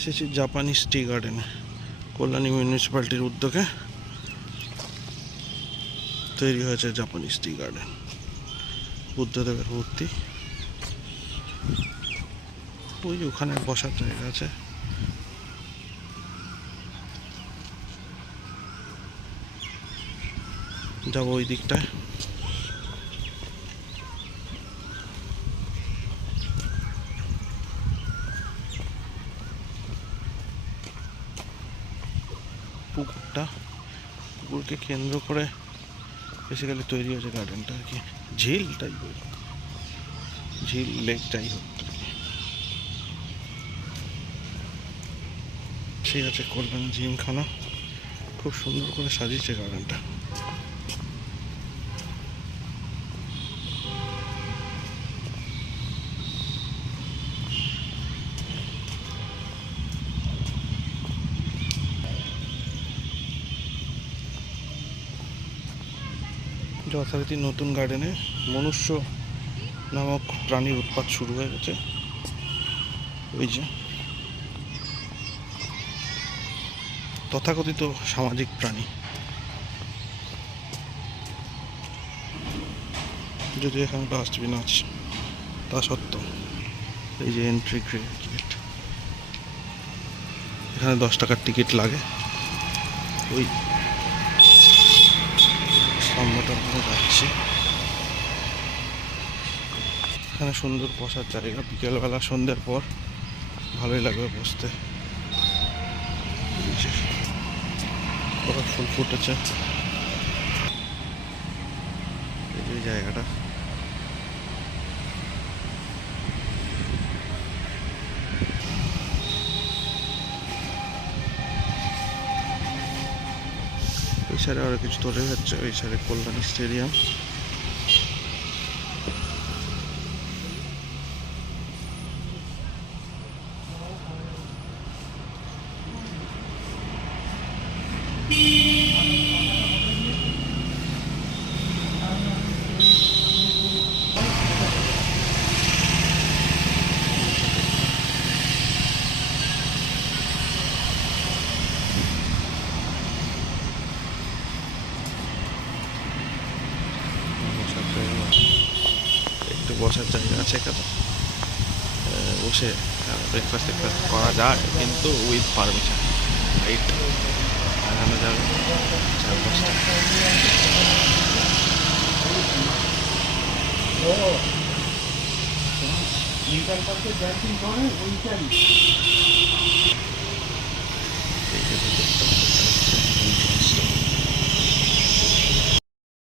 এসেছি Japanese tea গার্ডেনে। কল্যাণী মিউনিসিপ্যালিটির উদ্যোগে তৈরি হয়েছে জাপানিজ টি গার্ডেন। বুদ্ধদেবের মূর্তি, ওই ওখানে বসার জায়গা আছে। যাবো ওই দিকটায়। পুকুরকে কেন্দ্র করে বেসিক্যালি তৈরি হয়েছে গার্ডেনটা আর কি। ঝিল টাইপের, ঝিল লেক যাই হোক। সেই আছে কল্যাণ জিমখানা, খুব সুন্দর করে সাজিয়েছে গার্ডেনটা। যথারীতি নতুন গার্ডেনে মনুষ্য নামক প্রাণীর উৎপাত শুরু হয়ে গেছে। ওই যে তথাকথিত সামাজিক প্রাণী, যদি এখানে ডাস্টবিন আছে তা সত্ত্বেও। এই যে এন্ট্রি গেট, এখানে 10 টাকার টিকিট লাগে। ওই সামনেটা যাচ্ছি, এখানে সুন্দর বসার জায়গা। বিকেলবেলা সন্ধ্যের পর ভালোই লাগবে বসতে। ফুল ফুটেছে এই জায়গাটা। ওই সাইডে আরো কিছু তৈরি হচ্ছে, ওই সাইডে কল্যাণী স্টেডিয়াম। একটু বসার জায়গা আছে এখানে, বসে ব্রেকফাস্ট করা যায়, কিন্তু উইথ পারমিশন। রাইট, লাগানো যাবে 4-5টা।